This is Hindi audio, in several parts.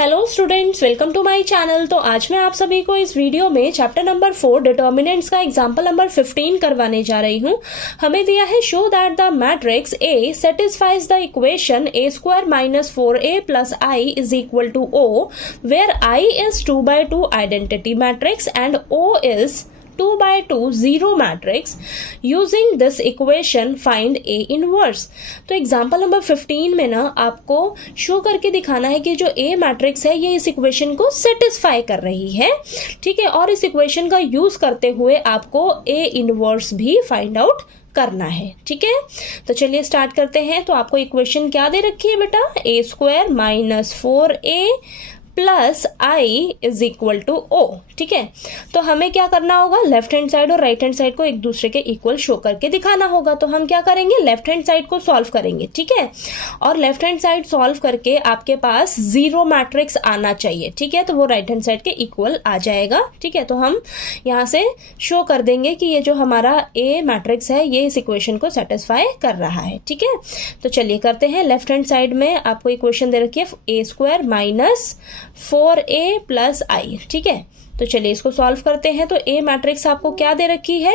Hello students, welcome to my channel. तो आज मैं आप सभी को इस वीडियो में चैप्टर नंबर 4 डिटर्मिनेंट्स का एग्जांपल नंबर 15 करवाने जा रही हूं। हमें दिया है show that the matrix A satisfies the equation A square minus 4a plus I is equal to O, where I is 2/2 identity matrix and O is 2/2 zero matrix. Using this equation find A inverse. तो एग्जाम्पल नंबर 15 में ना आपको शो करके दिखाना है कि जो ए मैट्रिक्स है ये इस इक्वेशन को सेटिस्फाई कर रही है, ठीक है। और इस इक्वेशन का यूज करते हुए आपको ए इनवर्स भी फाइंड आउट करना है, ठीक है। तो चलिए स्टार्ट करते हैं। तो आपको इक्वेशन क्या दे रखी है बेटा, a square minus 4a plus I is equal to o, ठीक है। तो हमें क्या करना होगा, लेफ्ट हैंड साइड और राइट हैंड साइड को एक दूसरे के इक्वल शो करके दिखाना होगा। तो हम क्या करेंगे, लेफ्ट हैंड साइड को सॉल्व करेंगे, ठीक है। और लेफ्ट हैंड साइड सॉल्व करके आपके पास जीरो मैट्रिक्स आना चाहिए, ठीक है। तो वो राइट हैंड साइड के इक्वल आ जाएगा, ठीक है। तो हम यहाँ से शो कर देंगे कि ये जो हमारा ए मैट्रिक्स है ये इस इक्वेशन को सेटिस्फाई कर रहा है, ठीक है। तो चलिए करते हैं। लेफ्ट हैंड साइड में आपको इक्वेशन दे रखी है ए स्क्वायर माइनस 4a प्लस आई, ठीक है। तो चलिए इसको सॉल्व करते हैं। तो ए मैट्रिक्स आपको क्या दे रखी है,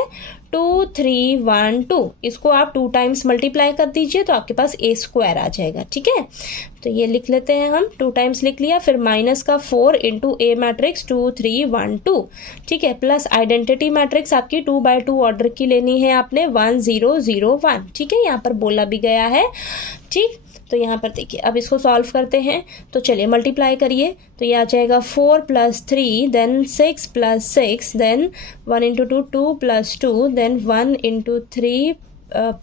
2 3 1 2। इसको आप 2 टाइम्स मल्टीप्लाई कर दीजिए तो आपके पास ए स्क्वायर आ जाएगा, ठीक है। तो ये लिख लेते हैं हम, 2 टाइम्स लिख लिया। फिर माइनस का 4 इंटू ए मैट्रिक्स 2 3 1 2, ठीक है। प्लस आइडेंटिटी मैट्रिक्स आपकी 2/2 ऑर्डर की लेनी है आपने, 1 0 0 1, ठीक है। यहाँ पर बोला भी गया है, ठीक। तो यहाँ पर देखिए अब इसको सॉल्व करते हैं। तो चलिए मल्टीप्लाई करिए। तो ये आ जाएगा 4 + 3 देन 6 + 6 देन 1 × 2 2 + 2 देन 1 × 3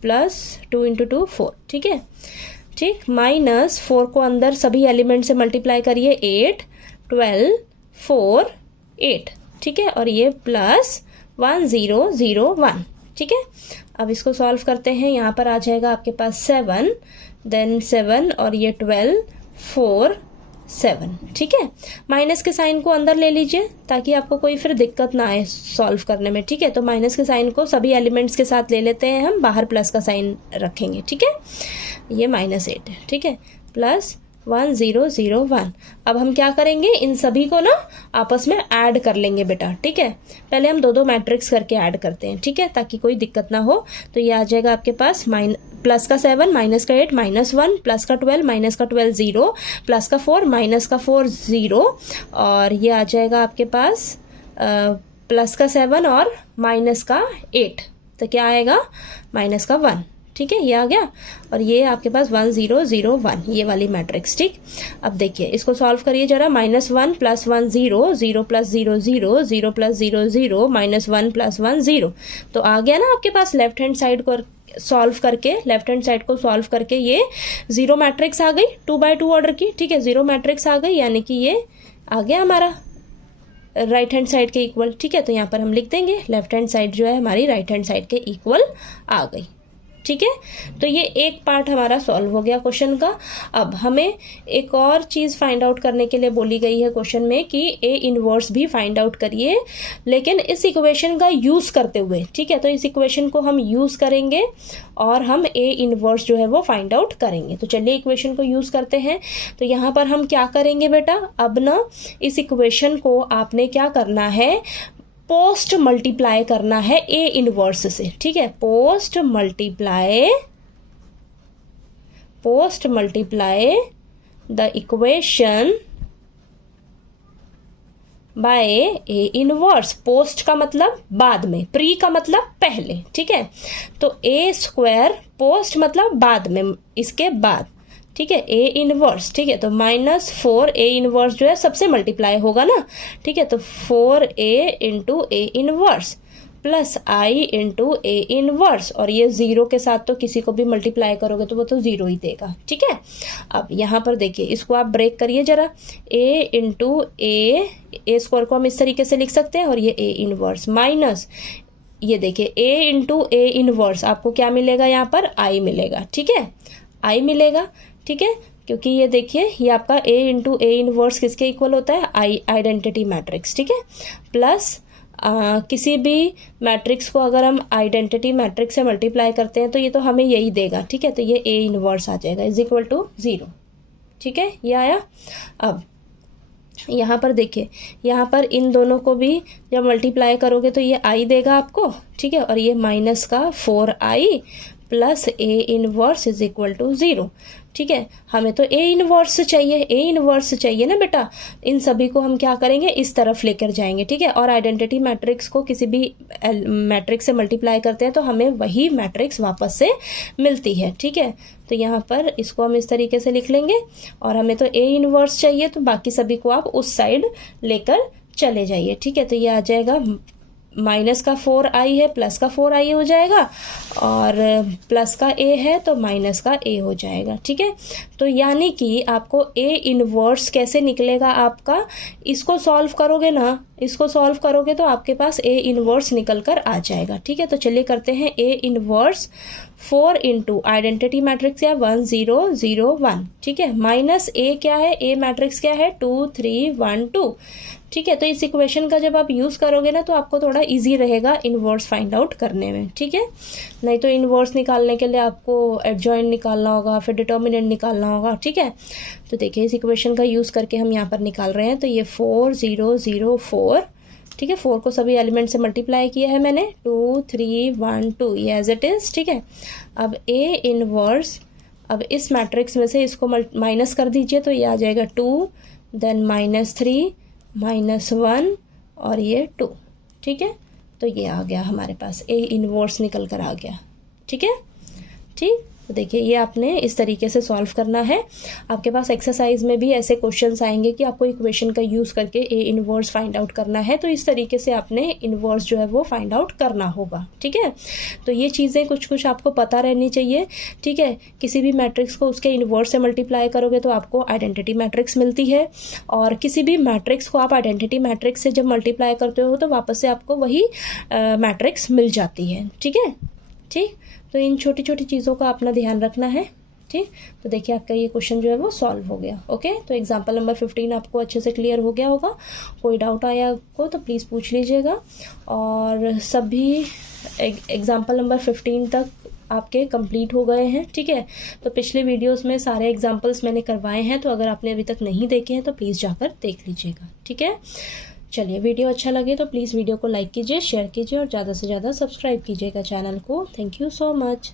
+ 2 × 2 4, ठीक है, ठीक। माइनस 4 को अंदर सभी एलिमेंट से मल्टीप्लाई करिए, 8 12 4 8, ठीक है। और ये प्लस 1 0 0 1, ठीक है। अब इसको सॉल्व करते हैं। यहाँ पर आ जाएगा आपके पास 7 देन 7 और ये 12 4 7, ठीक है। माइनस के साइन को अंदर ले लीजिए ताकि आपको कोई फिर दिक्कत ना आए सॉल्व करने में, ठीक है। तो माइनस के साइन को सभी एलिमेंट्स के साथ ले लेते हैं हम, बाहर प्लस का साइन रखेंगे, ठीक है। ये -8 है, ठीक है, प्लस 1 0 0 1। अब हम क्या करेंगे, इन सभी को ना आपस में ऐड कर लेंगे बेटा, ठीक है। पहले हम 2 मैट्रिक्स करके ऐड करते हैं, ठीक है, ताकि कोई दिक्कत ना हो। तो ये आ जाएगा आपके पास प्लस का 7 माइनस का 8 -1 प्लस का 12 माइनस का 12 0 प्लस का 4 माइनस का 4 0 और ये आ जाएगा आपके पास प्लस का 7 और माइनस का 8। तो क्या आएगा, माइनस का 1, ठीक है, ये आ गया। और ये आपके पास 1 0 0 1 ये वाली मैट्रिक्स, ठीक। अब देखिए इसको सॉल्व करिए जरा। -1 + 1 0 0 + 0 0 0 + 0 0 -1 + 1 0। तो आ गया ना आपके पास। लेफ्ट हैंड साइड को सॉल्व करके, लेफ्ट हैंड साइड को सॉल्व करके ये जीरो मैट्रिक्स आ गई 2/2 ऑर्डर की, ठीक है। जीरो मैट्रिक्स आ गई, यानी कि ये आ गया हमारा राइट हैंड साइड के इक्वल, ठीक है। तो यहाँ पर हम लिख देंगे लेफ्ट हैंड साइड जो है हमारी राइट हैंड साइड के इक्वल आ गई, ठीक है। तो ये एक पार्ट हमारा सॉल्व हो गया क्वेश्चन का। अब हमें एक और चीज फाइंड आउट करने के लिए बोली गई है क्वेश्चन में कि ए इनवर्स भी फाइंड आउट करिए, लेकिन इस इक्वेशन का यूज करते हुए, ठीक है। तो इस इक्वेशन को हम यूज करेंगे और हम ए इनवर्स जो है वो फाइंड आउट करेंगे। तो चलिए इक्वेशन को यूज करते हैं। तो यहाँ पर हम क्या करेंगे बेटा, अब ना इस इक्वेशन को आपने क्या करना है, पोस्ट मल्टीप्लाई करना है ए इनवर्स से, ठीक है। Post multiply the equation by A inverse. Post का मतलब बाद में, प्री का मतलब पहले, ठीक है। तो ए स्क्वायर पोस्ट मतलब बाद में, इसके बाद, ठीक है, ए इनवर्स, ठीक है। तो -4 ए इनवर्स जो है सबसे मल्टीप्लाई होगा ना, ठीक है। तो 4a × A inverse plus I × A inverse, और ये 0 के साथ तो किसी को भी मल्टीप्लाई करोगे तो वो तो 0 ही देगा, ठीक है। अब यहाँ पर देखिए इसको आप ब्रेक करिए जरा, a × ए स्क्वायर को हम इस तरीके से लिख सकते हैं और ये ए इनवर्स माइनस ये देखिए a × ए इनवर्स, आपको क्या मिलेगा यहाँ पर, आई मिलेगा, ठीक है, आई मिलेगा, ठीक है। क्योंकि ये देखिए ये आपका a × ए इनवर्स किसके इक्वल होता है, आइडेंटिटी मैट्रिक्स, ठीक है। प्लस किसी भी मैट्रिक्स को अगर हम आइडेंटिटी मैट्रिक्स से मल्टीप्लाई करते हैं तो ये तो हमें यही देगा, ठीक है। तो ये ए इनवर्स आ जाएगा इज इक्वल टू 0, ठीक है, ये आया। अब यहाँ पर देखिए, यहाँ पर इन दोनों को भी जब मल्टीप्लाई करोगे तो ये आई देगा आपको, ठीक है, और ये माइनस का 4i plus A inverse is equal to 0, ठीक है। हमें तो ए इनवर्स चाहिए, ए इनवर्स चाहिए ना बेटा। इन सभी को हम क्या करेंगे, इस तरफ लेकर जाएंगे, ठीक है। और आइडेंटिटी मैट्रिक्स को किसी भी मैट्रिक्स से मल्टीप्लाई करते हैं तो हमें वही मैट्रिक्स वापस से मिलती है, ठीक है। तो यहाँ पर इसको हम इस तरीके से लिख लेंगे, और हमें तो ए इनवर्स चाहिए तो बाकी सभी को आप उस साइड लेकर चले जाइए, ठीक है। तो ये आ जाएगा माइनस का 4i है, प्लस का 4i हो जाएगा, और प्लस का a है तो माइनस का a हो जाएगा, ठीक है। तो यानी कि आपको a इनवर्स कैसे निकलेगा आपका, इसको सॉल्व करोगे ना, इसको सॉल्व करोगे तो आपके पास a इनवर्स निकल कर आ जाएगा, ठीक है। तो चलिए करते हैं a inverse 4 into identity matrix या 1 0 0 1, ठीक है, माइनस a क्या है, a मैट्रिक्स क्या है 2 3 1 2, ठीक है। तो इस इक्वेशन का जब आप यूज़ करोगे ना तो आपको थोड़ा इजी रहेगा इनवर्स फाइंड आउट करने में, ठीक है। नहीं तो इनवर्स निकालने के लिए आपको एडजॉइंट निकालना होगा, फिर डिटर्मिनेंट निकालना होगा, ठीक है। तो देखिए इस इक्वेशन का यूज़ करके हम यहाँ पर निकाल रहे हैं। तो ये 4 0 0 4, ठीक है, 4 को सभी एलिमेंट से मल्टीप्लाई किया है मैंने, 2 3 1 2, ये एज इट इज़, ठीक है। अब ए इनवर्स, अब इस मैट्रिक्स में से इसको माइनस कर दीजिए तो ये आ जाएगा 2, देन -3 -1 और ये 2, ठीक है। तो ये आ गया हमारे पास, ए इनवर्स निकल कर आ गया, ठीक है, ठीक। तो देखिए ये आपने इस तरीके से सॉल्व करना है। आपके पास एक्सरसाइज में भी ऐसे क्वेश्चंस आएंगे कि आपको इक्वेशन का यूज़ करके ए इनवर्स फाइंड आउट करना है, तो इस तरीके से आपने इनवर्स जो है वो फाइंड आउट करना होगा, ठीक है। तो ये चीज़ें कुछ कुछ आपको पता रहनी चाहिए, ठीक है। किसी भी मैट्रिक्स को उसके इनवर्स से मल्टीप्लाई करोगे तो आपको आइडेंटिटी मैट्रिक्स मिलती है, और किसी भी मैट्रिक्स को आप आइडेंटिटी मैट्रिक्स से जब मल्टीप्लाई करते हो तो वापस से आपको वही मैट्रिक्स मिल जाती है, ठीक है, ठीक। तो इन छोटी छोटी चीज़ों का अपना ध्यान रखना है, ठीक। तो देखिए आपका ये क्वेश्चन जो है वो सॉल्व हो गया, ओके। तो एग्जाम्पल नंबर 15 आपको अच्छे से क्लियर हो गया होगा। कोई डाउट आया आपको तो प्लीज़ पूछ लीजिएगा, और सभी एग्जाम्पल नंबर 15 तक आपके कंप्लीट हो गए हैं, ठीक है। तो पिछले वीडियोस में सारे एग्जाम्पल्स मैंने करवाए हैं, तो अगर आपने अभी तक नहीं देखे हैं तो प्लीज़ जाकर देख लीजिएगा, ठीक है। चलिए वीडियो अच्छा लगे तो प्लीज़ वीडियो को लाइक कीजिए, शेयर कीजिए और ज़्यादा से ज़्यादा सब्सक्राइब कीजिएगा चैनल को। Thank you so much.